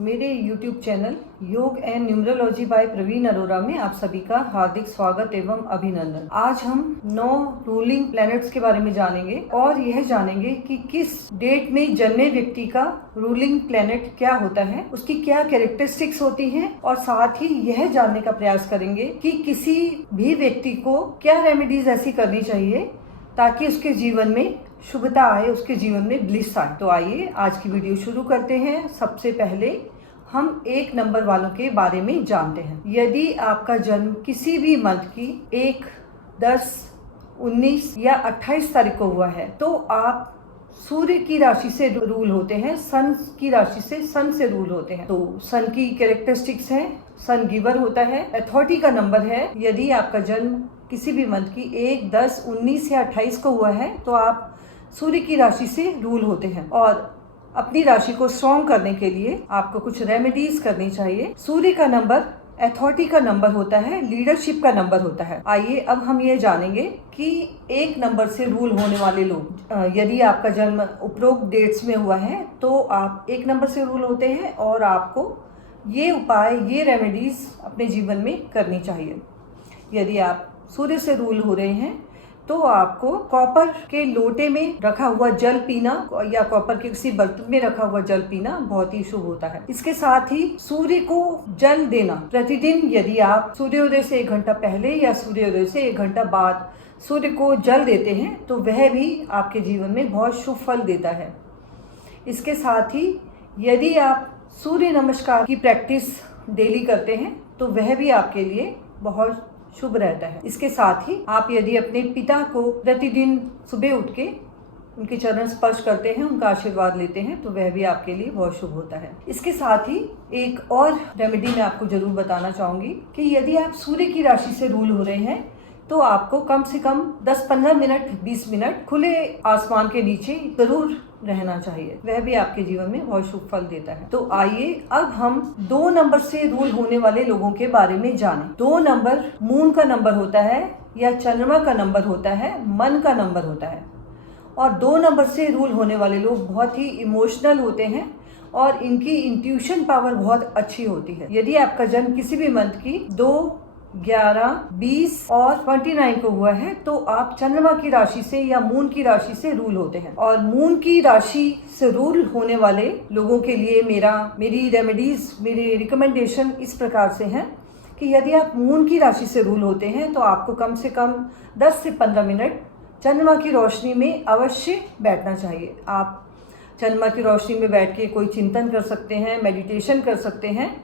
मेरे YouTube channel Yog and numerology by Praveen Arora में आप सभी का हार्दिक स्वागत एवं अभिनंदन। आज हम 9 रूलिंग प्लैनेट्स के बारे में जानेंगे और यह जानेंगे कि किस डेट में जन्मे व्यक्ति का रूलिंग प्लैनेट क्या होता है, उसकी क्या कैरेक्टरिस्टिक्स होती हैं और साथ ही यह जानने का प्रयास करेंगे कि किसी भी व्यक्ति को क्या रेमेडीज ऐसी करनी चाहिए ताकि उसके जीवन में शुभता आए, उसके जीवन में ब्लिस आए। तो आइए आज की वीडियो शुरू करते हैं। सबसे पहले हम 1 नंबर वालों के बारे में जानते हैं। यदि आपका जन्म किसी भी मंथ की 1, 10, 19 या 28 तारीख को हुआ है तो आप सूर्य की राशि से रूल होते हैं, सन की राशि से, सन से रूल होते हैं। तो सन की कैरेक्टरिस्टिक्स है, सन गिवर होता है, अथॉरिटी का नंबर है। यदि आपका जन्म किसी भी मंथ की 1, 10, 19 या 28 को हुआ है तो आप सूर्य की राशि से रूल होते हैं और अपनी राशि को स्ट्रॉन्ग करने के लिए आपको कुछ रेमेडीज करनी चाहिए। सूर्य का नंबर अथॉरिटी का नंबर होता है, लीडरशिप का नंबर होता है। आइए अब हम ये जानेंगे कि 1 नंबर से रूल होने वाले लोग, यदि आपका जन्म उपरोक्त डेट्स में हुआ है तो आप 1 नंबर से रूल होते हैं और आपको ये उपाय, ये रेमेडीज अपने जीवन में करनी चाहिए। यदि आप सूर्य से रूल हो रहे हैं तो आपको कॉपर के लोटे में रखा हुआ जल पीना या कॉपर के किसी बर्तन में रखा हुआ जल पीना बहुत ही शुभ होता है। इसके साथ ही सूर्य को जल देना प्रतिदिन। यदि आप सूर्योदय से 1 घंटा पहले या सूर्योदय से 1 घंटा बाद सूर्य को जल देते हैं तो वह भी आपके जीवन में बहुत शुभ फल देता है। इसके साथ ही यदि आप सूर्य नमस्कार की प्रैक्टिस डेली करते हैं तो वह भी आपके लिए बहुत शुभ रहता है। इसके साथ ही आप यदि अपने पिता को प्रतिदिन सुबह उठ के उनके चरण स्पर्श करते हैं, उनका आशीर्वाद लेते हैं तो वह भी आपके लिए बहुत शुभ होता है। इसके साथ ही एक और रेमेडी मैं आपको जरूर बताना चाहूंगी कि यदि आप सूर्य की राशि से रूल हो रहे हैं तो आपको कम से कम 10-15 मिनट, 20 मिनट खुले आसमान के नीचे जरूर रहना चाहिए। वह भी आपके जीवन में बहुत शुभ फल देता है। तो आइए अब हम 2 नंबर से रूल होने वाले लोगों के बारे में जानें। 2 नंबर मून का नंबर होता है या चंद्रमा का नंबर होता है, मन का नंबर होता है। और 2 नंबर से रूल होने वाले लोग बहुत ही इमोशनल होते हैं और इनकी इंट्यूशन पावर बहुत अच्छी होती है। यदि आपका जन्म किसी भी मंथ की 2, 11, 20 और 29 को हुआ है तो आप चंद्रमा की राशि से या मून की राशि से रूल होते हैं। और मून की राशि से रूल होने वाले लोगों के लिए मेरी रेमेडीज, मेरी रिकमेंडेशन इस प्रकार से हैं कि यदि आप मून की राशि से रूल होते हैं तो आपको कम से कम 10 से 15 मिनट चंद्रमा की रोशनी में अवश्य बैठना चाहिए। आप चंद्रमा की रोशनी में बैठ के कोई चिंतन कर सकते हैं, मेडिटेशन कर सकते हैं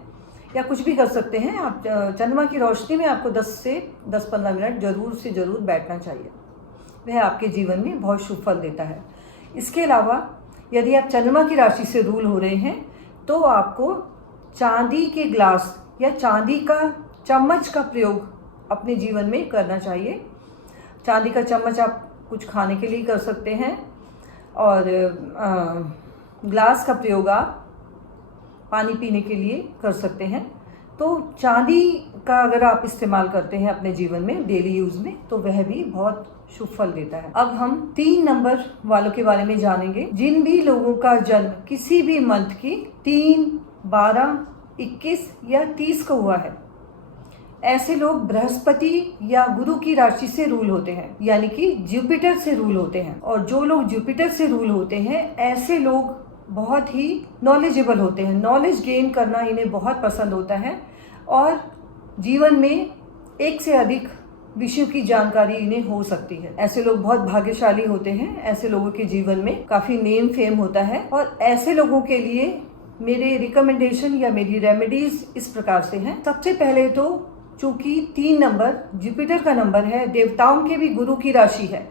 या कुछ भी कर सकते हैं। आप चंद्रमा की रोशनी में आपको 10 से 10-15 मिनट जरूर से जरूर बैठना चाहिए। वह आपके जीवन में बहुत शुभ फल देता है। इसके अलावा यदि आप चंद्रमा की राशि से रूल हो रहे हैं तो आपको चांदी के ग्लास या चांदी का चम्मच का प्रयोग अपने जीवन में करना चाहिए। चांदी का चम्मच आप कुछ खाने के लिए कर सकते हैं और ग्लास का प्रयोग आप पानी पीने के लिए कर सकते हैं। तो चांदी का अगर आप इस्तेमाल करते हैं अपने जीवन में डेली यूज में तो वह भी बहुत शुभ फल देता है। अब हम 3 नंबर वालों के बारे में जानेंगे। जिन भी लोगों का जन्म किसी भी मंथ की 3, 12, 21 या 30 को हुआ है, ऐसे लोग बृहस्पति या गुरु की राशि से रूल होते हैं, यानी कि जुपिटर से रूल होते हैं। और जो लोग जुपिटर से रूल होते हैं ऐसे लोग बहुत ही नॉलेजेबल होते हैं। नॉलेज गेन करना इन्हें बहुत पसंद होता है और जीवन में 1 से अधिक विषयों की जानकारी इन्हें हो सकती है। ऐसे लोग बहुत भाग्यशाली होते हैं। ऐसे लोगों के जीवन में काफी नेम फेम होता है और ऐसे लोगों के लिए मेरे रिकमेंडेशन या मेरी रेमेडीज इस प्रकार से हैं। सबसे पहले तो चूंकि 3 नंबर जुपिटर का नंबर है, देवताओं के भी गुरु की राशि है,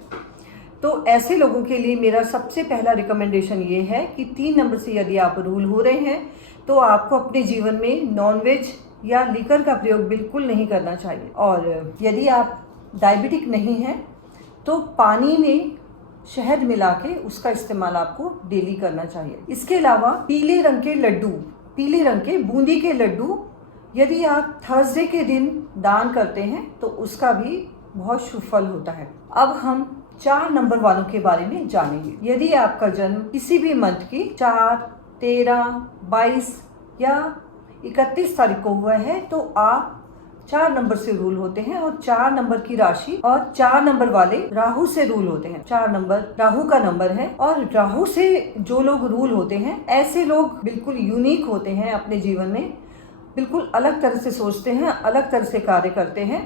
तो ऐसे लोगों के लिए मेरा सबसे पहला रिकमेंडेशन ये है कि 3 नंबर से यदि आप रूल हो रहे हैं तो आपको अपने जीवन में नॉनवेज या लिकर का प्रयोग बिल्कुल नहीं करना चाहिए। और यदि आप डायबिटिक नहीं हैं तो पानी में शहद मिला के उसका इस्तेमाल आपको डेली करना चाहिए। इसके अलावा पीले रंग के लड्डू, पीले रंग के बूंदी के लड्डू यदि आप थर्सडे के दिन दान करते हैं तो उसका भी बहुत शुभ फल होता है। अब हम 4 नंबर वालों के बारे में जानेंगे। यदि आपका जन्म किसी भी मंथ की 4, 13, 22 या 31 तारीख को हुआ है तो आप 4 नंबर से रूल होते हैं और 4 नंबर की राशि और 4 नंबर वाले राहु से रूल होते हैं। 4 नंबर राहु का नंबर है और राहु से जो लोग रूल होते हैं ऐसे लोग बिल्कुल यूनिक होते हैं, अपने जीवन में बिल्कुल अलग तरह से सोचते हैं, अलग तरह से कार्य करते हैं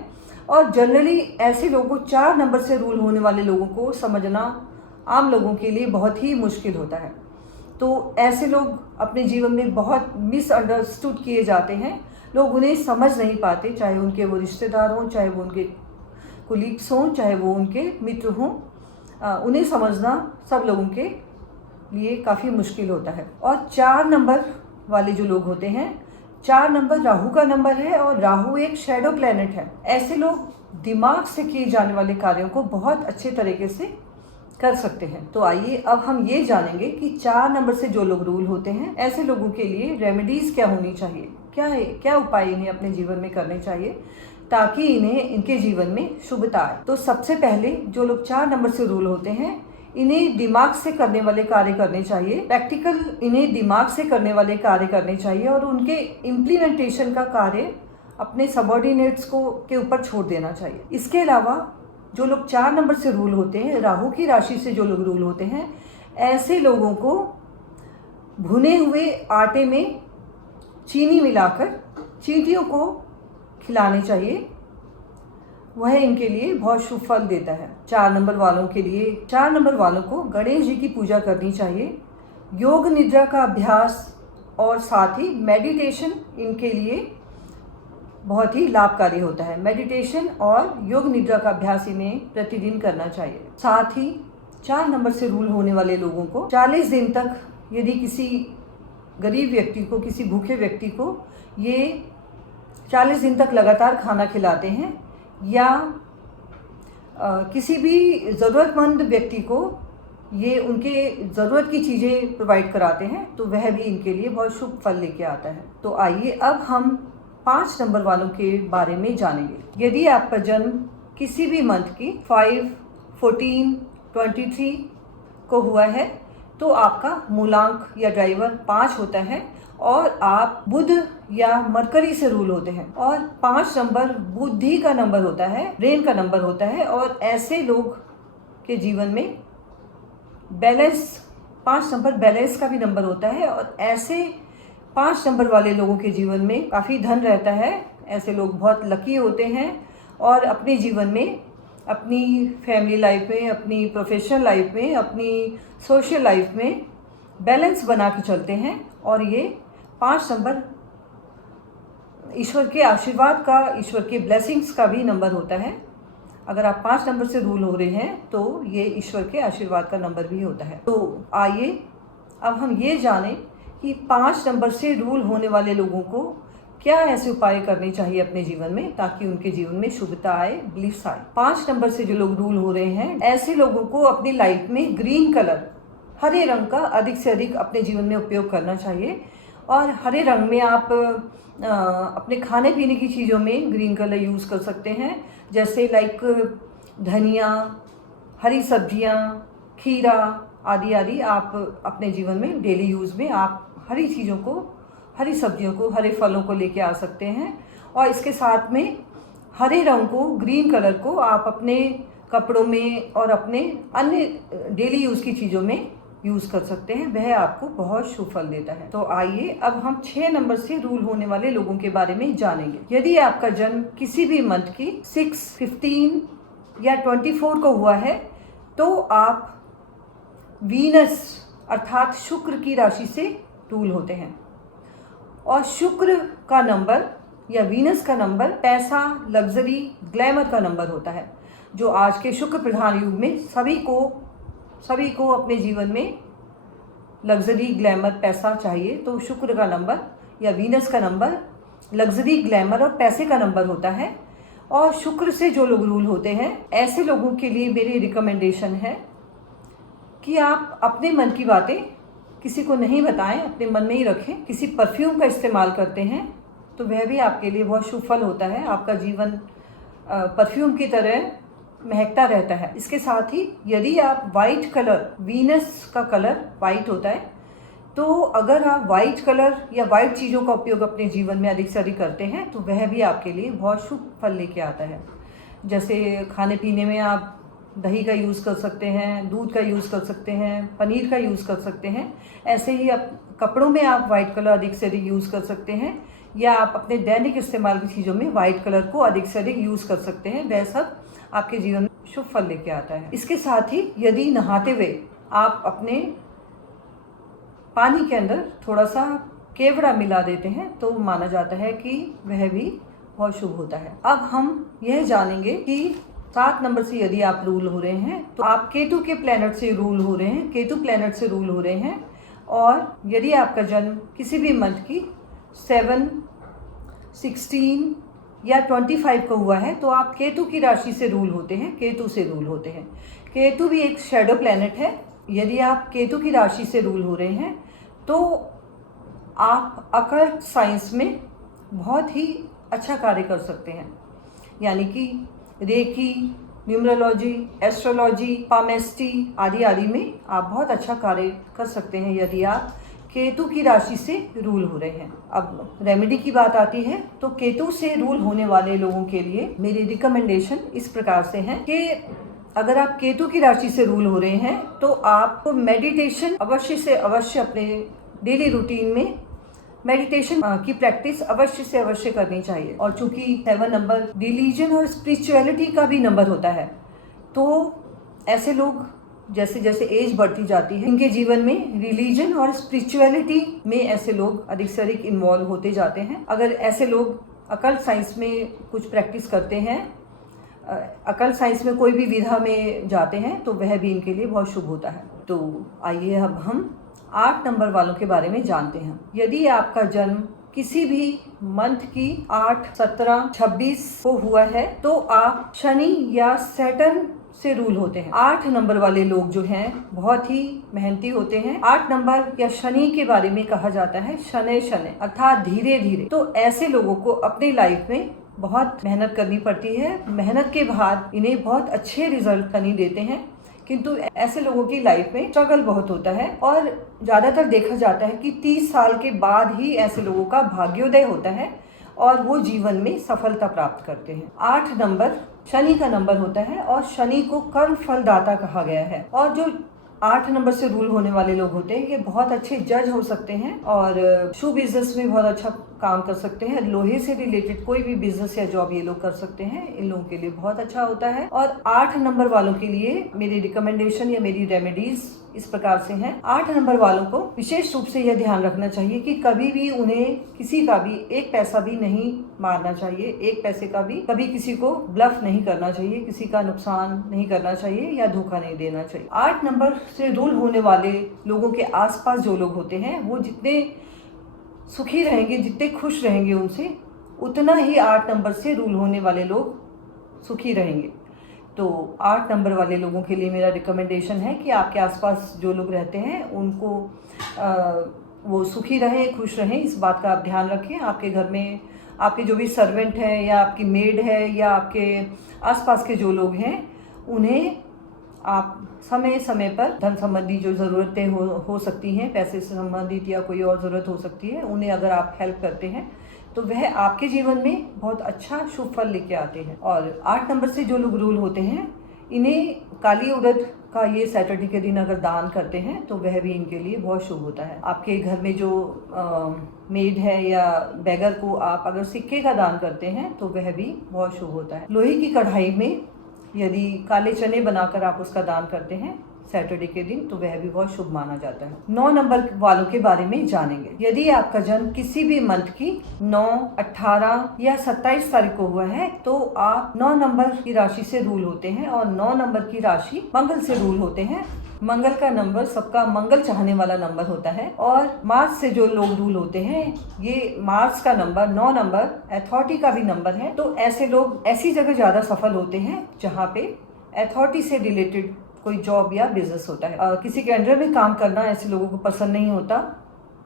और जनरली ऐसे लोगों को 4 नंबर से रूल होने वाले लोगों को समझना आम लोगों के लिए बहुत ही मुश्किल होता है। तो ऐसे लोग अपने जीवन में बहुत मिसअंडरस्टूड किए जाते हैं, लोग उन्हें समझ नहीं पाते, चाहे उनके वो रिश्तेदार हों, चाहे वो उनके कोलीग्स हों, चाहे वो उनके मित्र हों, उन्हें समझना सब लोगों के लिए काफ़ी मुश्किल होता है। और 4 नंबर वाले जो लोग होते हैं, 4 नंबर राहु का नंबर है और राहु एक शैडो प्लैनेट है। ऐसे लोग दिमाग से किए जाने वाले कार्यों को बहुत अच्छे तरीके से कर सकते हैं। तो आइए अब हम ये जानेंगे कि 4 नंबर से जो लोग रूल होते हैं ऐसे लोगों के लिए रेमेडीज क्या होनी चाहिए, क्या उपाय इन्हें अपने जीवन में करने चाहिए ताकि इन्हें इनके जीवन में शुभता आए। तो सबसे पहले जो लोग 4 नंबर से रूल होते हैं इन्हें दिमाग से करने वाले कार्य करने चाहिए, प्रैक्टिकल इन्हें दिमाग से करने वाले कार्य करने चाहिए और उनके इम्प्लीमेंटेशन का कार्य अपने सबऑर्डिनेट्स को के ऊपर छोड़ देना चाहिए। इसके अलावा जो लोग 4 नंबर से रूल होते हैं, राहु की राशि से जो लोग रूल होते हैं, ऐसे लोगों को भुने हुए आटे में चीनी मिलाकर चींटियों को खिलाने चाहिए, वह इनके लिए बहुत शुभ फल देता है। 4 नंबर वालों के लिए 4 नंबर वालों को गणेश जी की पूजा करनी चाहिए, योग निद्रा का अभ्यास और साथ ही मेडिटेशन इनके लिए बहुत ही लाभकारी होता है। मेडिटेशन और योग निद्रा का अभ्यास इन्हें प्रतिदिन करना चाहिए। साथ ही 4 नंबर से रूल होने वाले लोगों को 40 दिन तक यदि किसी गरीब व्यक्ति को, किसी भूखे व्यक्ति को ये 40 दिन तक लगातार खाना खिलाते हैं या किसी भी ज़रूरतमंद व्यक्ति को ये उनके ज़रूरत की चीज़ें प्रोवाइड कराते हैं तो वह भी इनके लिए बहुत शुभ फल लेके आता है। तो आइए अब हम 5 नंबर वालों के बारे में जानेंगे। यदि आपका जन्म किसी भी मंथ की 5, 14, 23 को हुआ है तो आपका मूलांक या ड्राइवर 5 होता है और आप बुध या मरकरी से रूल होते हैं और 5 नंबर बुद्धि का नंबर होता है, ब्रेन का नंबर होता है और ऐसे लोग के जीवन में बैलेंस 5 नंबर बैलेंस का भी नंबर होता है और ऐसे 5 नंबर वाले लोगों के जीवन में काफ़ी धन रहता है। ऐसे लोग बहुत लकी होते हैं और अपने जीवन में, अपनी फैमिली लाइफ में, अपनी प्रोफेशनल लाइफ में, अपनी सोशल लाइफ में बैलेंस बना के चलते हैं और ये 5 नंबर ईश्वर के आशीर्वाद का, ईश्वर के ब्लेसिंग्स का भी नंबर होता है। अगर आप 5 नंबर से रूल हो रहे हैं तो ये ईश्वर के आशीर्वाद का नंबर भी होता है। तो आइए अब हम ये जानें कि 5 नंबर से रूल होने वाले लोगों को क्या ऐसे उपाय करने चाहिए अपने जीवन में ताकि उनके जीवन में शुभता आए, ब्लिस आए। 5 नंबर से जो लोग रूल हो रहे हैं ऐसे लोगों को अपनी लाइफ में ग्रीन कलर, हरे रंग का अधिक से अधिक अपने जीवन में उपयोग करना चाहिए और हरे रंग में आप अपने खाने पीने की चीज़ों में ग्रीन कलर यूज़ कर सकते हैं, जैसे लाइक धनिया, हरी सब्जियां, खीरा आदि आदि आप अपने जीवन में डेली यूज़ में आप हरी चीज़ों को, हरी सब्जियों को, हरे फलों को लेके आ सकते हैं। और इसके साथ में हरे रंग को, ग्रीन कलर को आप अपने कपड़ों में और अपने अन्य डेली यूज़ की चीज़ों में यूज़ कर सकते हैं, वह आपको बहुत शुभ फल देता है। तो आइए अब हम 6 नंबर से रूल होने वाले लोगों के बारे में जानेंगे। यदि आपका जन्म किसी भी मंथ की 6, 15 या 24 को हुआ है तो आप वीनस अर्थात शुक्र की राशि से रूल होते हैं और शुक्र का नंबर या वीनस का नंबर पैसा, लग्जरी, ग्लैमर का नंबर होता है, जो आज के शुक्र प्रधान युग में सभी को अपने जीवन में लग्जरी, ग्लैमर, पैसा चाहिए। तो शुक्र का नंबर या वीनस का नंबर लग्जरी, ग्लैमर और पैसे का नंबर होता है। और शुक्र से जो लोग रूल होते हैं ऐसे लोगों के लिए मेरी रिकमेंडेशन है कि आप अपने मन की बातें किसी को नहीं बताएं, अपने मन में ही रखें। किसी परफ्यूम का इस्तेमाल करते हैं तो वह भी आपके लिए बहुत शुभ फल होता है, आपका जीवन परफ्यूम की तरह महकता रहता है। इसके साथ ही यदि आप वाइट कलर, वीनस का कलर वाइट होता है, तो अगर आप वाइट कलर या वाइट चीज़ों का उपयोग अपने जीवन में अधिक से अधिक करते हैं तो वह भी आपके लिए बहुत शुभ फल लेके आता है। जैसे खाने पीने में आप दही का यूज़ कर सकते हैं, दूध का यूज़ कर सकते हैं, पनीर का यूज़ कर सकते हैं। ऐसे ही आप कपड़ों में आप वाइट कलर अधिक से अधिक यूज़ कर सकते हैं, या आप अपने दैनिक इस्तेमाल की चीज़ों में वाइट कलर को अधिक से अधिक यूज़ कर सकते हैं। वह सब आपके जीवन में शुभ फल लेके आता है। इसके साथ ही यदि नहाते हुए आप अपने पानी के अंदर थोड़ा सा केवड़ा मिला देते हैं तो माना जाता है कि वह भी बहुत शुभ होता है। अब हम यह जानेंगे कि 7 नंबर से यदि आप रूल हो रहे हैं तो आप केतु के प्लैनेट से रूल हो रहे हैं, केतु प्लैनेट से रूल हो रहे हैं। और यदि आपका जन्म किसी भी मंथ की 7, 16 या 25 को हुआ है तो आप केतु की राशि से रूल होते हैं, केतु से रूल होते हैं। केतु भी एक शैडो प्लैनेट है। यदि आप केतु की राशि से रूल हो रहे हैं तो आप अकल्ट साइंस में बहुत ही अच्छा कार्य कर सकते हैं, यानी कि रेकी, न्यूमरोलॉजी, एस्ट्रोलॉजी, पामेस्ट्री आदि आदि में आप बहुत अच्छा कार्य कर सकते हैं यदि आप केतु की राशि से रूल हो रहे हैं। अब रेमेडी की बात आती है तो केतु से रूल होने वाले लोगों के लिए मेरी रिकमेंडेशन इस प्रकार से है कि अगर आप केतु की राशि से रूल हो रहे हैं तो आपको मेडिटेशन अवश्य से अवश्य अपने डेली रूटीन में मेडिटेशन की प्रैक्टिस अवश्य से अवश्य करनी चाहिए। और चूंकि 7 नंबर रिलीजन और स्पिरिचुअलिटी का भी नंबर होता है तो ऐसे लोग जैसे जैसे एज बढ़ती जाती है इनके जीवन में रिलीजन और स्पिरिचुअलिटी में ऐसे लोग अधिक से अधिक इन्वॉल्व होते जाते हैं। अगर ऐसे लोग अकल्ट साइंस में कुछ प्रैक्टिस करते हैं, अकल्ट साइंस में कोई भी विधा में जाते हैं तो वह भी इनके लिए बहुत शुभ होता है। तो आइए अब हम 8 नंबर वालों के बारे में जानते हैं। यदि आपका जन्म किसी भी मंथ की 8, 17, 26 को हुआ है तो आप शनि या सैटर्न से रूल होते हैं। 8 नंबर वाले लोग जो हैं बहुत ही मेहनती होते हैं। 8 नंबर या शनि के बारे में कहा जाता है शनै शनै, अर्थात धीरे धीरे। तो ऐसे लोगों को अपनी लाइफ में बहुत मेहनत करनी पड़ती है। मेहनत के बाद इन्हें बहुत अच्छे रिजल्ट शनि देते हैं, किंतु ऐसे लोगों की लाइफ में स्ट्रगल बहुत होता है और ज़्यादातर देखा जाता है कि 30 साल के बाद ही ऐसे लोगों का भाग्योदय होता है और वो जीवन में सफलता प्राप्त करते हैं। 8 नंबर शनि का नंबर होता है और शनि को कर्म फलदाता कहा गया है। और जो 8 नंबर से रूल होने वाले लोग होते हैं ये बहुत अच्छे जज हो सकते हैं और शो बिजनेस में बहुत अच्छा काम कर सकते हैं। लोहे से रिलेटेड कोई भी बिजनेस या जॉब ये लोग कर सकते हैं, इन लोगों के लिए बहुत अच्छा होता है। और 8 नंबर वालों के लिए मेरी रिकमेंडेशन या मेरी रेमेडीज इस प्रकार से हैं। 8 नंबर वालों को विशेष रूप से यह ध्यान रखना चाहिए कि कभी भी उन्हें किसी का भी एक पैसा भी नहीं मारना चाहिए, एक पैसे का भी कभी किसी को ब्लफ नहीं करना चाहिए, किसी का नुकसान नहीं करना चाहिए या धोखा नहीं देना चाहिए। 8 नंबर से रूल होने वाले लोगों के आसपास जो लोग होते हैं वो जितने सुखी रहेंगे, जितने खुश रहेंगे उनसे, उतना ही 8 नंबर से रूल होने वाले लोग सुखी रहेंगे। तो 8 नंबर वाले लोगों के लिए मेरा रिकमेंडेशन है कि आपके आसपास जो लोग रहते हैं उनको वो सुखी रहें, खुश रहें, इस बात का आप ध्यान रखें। आपके घर में आपके जो भी सर्वेंट है या आपकी मेड है या आपके आसपास के जो लोग हैं उन्हें आप समय समय पर धन संबंधी जो ज़रूरतें हो सकती हैं, पैसे से संबंधित या कोई और ज़रूरत हो सकती है, उन्हें अगर आप हेल्प करते हैं तो वह आपके जीवन में बहुत अच्छा शुभ फल लेके आते हैं। और 8 नंबर से जो लोग रूल होते हैं इन्हें काली उड़द का ये सैटरडे के दिन अगर दान करते हैं तो वह भी इनके लिए बहुत शुभ होता है। आपके घर में जो मेड है या बेगर को आप अगर सिक्के का दान करते हैं तो वह भी बहुत शुभ होता है। लोहे की कढ़ाई में यदि काले चने बनाकर आप उसका दान करते हैं सैटरडे के दिन तो वह भी बहुत शुभ माना जाता है। 9 नंबर वालों के बारे में जानेंगे। यदि आपका जन्म किसी भी मंथ की 9, 18 या 27 तारीख को हुआ है तो आप 9 नंबर की राशि से रूल होते हैं और 9 नंबर की राशि मंगल से रूल होते हैं। मंगल का नंबर सबका मंगल चाहने वाला नंबर होता है। और मार्च से जो लोग रूल होते हैं ये मार्च का नंबर 9 नंबर अथॉरिटी का भी नंबर है। तो ऐसे लोग ऐसी जगह ज्यादा सफल होते हैं जहाँ पे अथॉरिटी से रिलेटेड कोई जॉब या बिजनेस होता है। किसी के अंडर में काम करना ऐसे लोगों को पसंद नहीं होता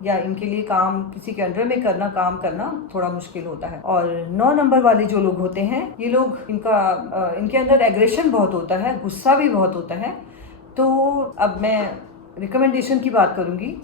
या इनके लिए काम किसी के अंडर में काम करना थोड़ा मुश्किल होता है। और 9 नंबर वाले जो लोग होते हैं ये लोग इनके अंदर एग्रेशन बहुत होता है, गुस्सा भी बहुत होता है। तो अब मैं रिकमेंडेशन की बात करूंगी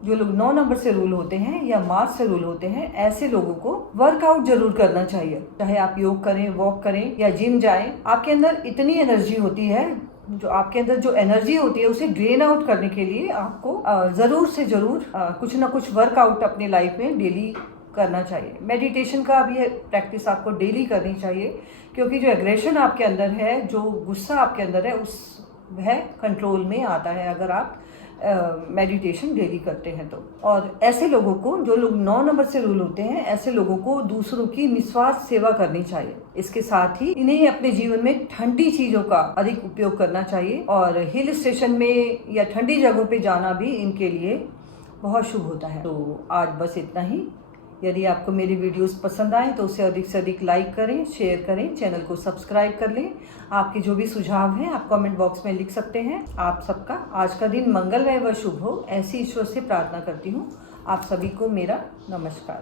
जो लोग 9 नंबर से रूल होते हैं या मार्च से रूल होते हैं, ऐसे लोगों को वर्कआउट जरूर करना चाहिए। चाहे आप योग करें, वॉक करें या जिम जाएं, आपके अंदर इतनी एनर्जी होती है, जो आपके अंदर जो एनर्जी होती है उसे ड्रेन आउट करने के लिए आपको जरूर से जरूर कुछ ना कुछ वर्कआउट अपनी लाइफ में डेली करना चाहिए। मेडिटेशन का भी प्रैक्टिस आपको डेली करनी चाहिए, क्योंकि जो एग्रेशन आपके अंदर है, जो गुस्सा आपके अंदर है, वह कंट्रोल में आता है अगर आप मेडिटेशन डेली करते हैं तो। और ऐसे लोगों को, जो लोग 9 नंबर से रूल होते हैं, ऐसे लोगों को दूसरों की निस्वार्थ सेवा करनी चाहिए। इसके साथ ही इन्हें अपने जीवन में ठंडी चीजों का अधिक उपयोग करना चाहिए, और हिल स्टेशन में या ठंडी जगहों पे जाना भी इनके लिए बहुत शुभ होता है। तो आज बस इतना ही। यदि आपको मेरी वीडियोस पसंद आए तो उसे अधिक से अधिक लाइक करें, शेयर करें, चैनल को सब्सक्राइब कर लें। आपके जो भी सुझाव हैं आप कमेंट बॉक्स में लिख सकते हैं। आप सबका आज का दिन मंगलमय व शुभ हो, ऐसी ईश्वर से प्रार्थना करती हूँ। आप सभी को मेरा नमस्कार।